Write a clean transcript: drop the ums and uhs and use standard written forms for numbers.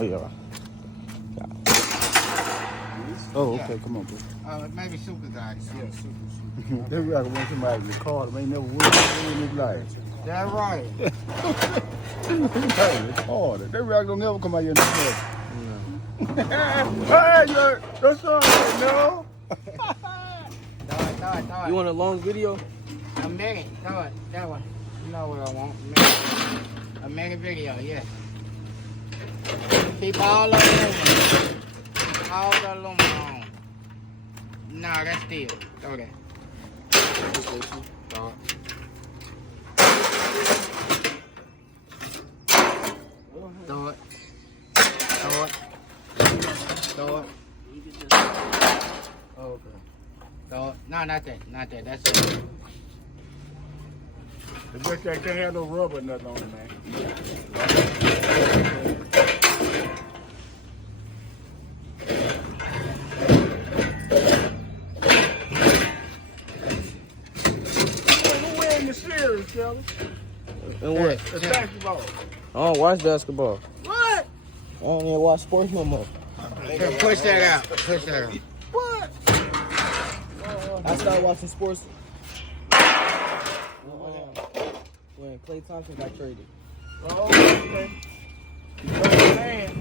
Oh, yeah. Oh, okay. Come on, bro. Maybe super guys. Yeah, super. They like want somebody to call them. Ain't never win in his life. That's right. Hey, it's hard. They really don't never come out here and do Hey, your son said no. Throw it. You want a long video? A minute. Throw it. That one. You know what I want. A minute video, yeah. Keep all the aluminum. All the aluminum on. Nah, that's steel. Throw that. Throw it. Throw it. Throw it. Throw it. Okay. Throw it. No, not that. Not that. That's it. The best they can't have no rubber or nothing on it, man. Who wearing the series, fella? And what? The basketball. I don't watch basketball. What? I don't even watch sports no more. Push that out. Push that out. What? I started watching sports when Klay Thompson got traded. Oh, okay. You know what I'm saying?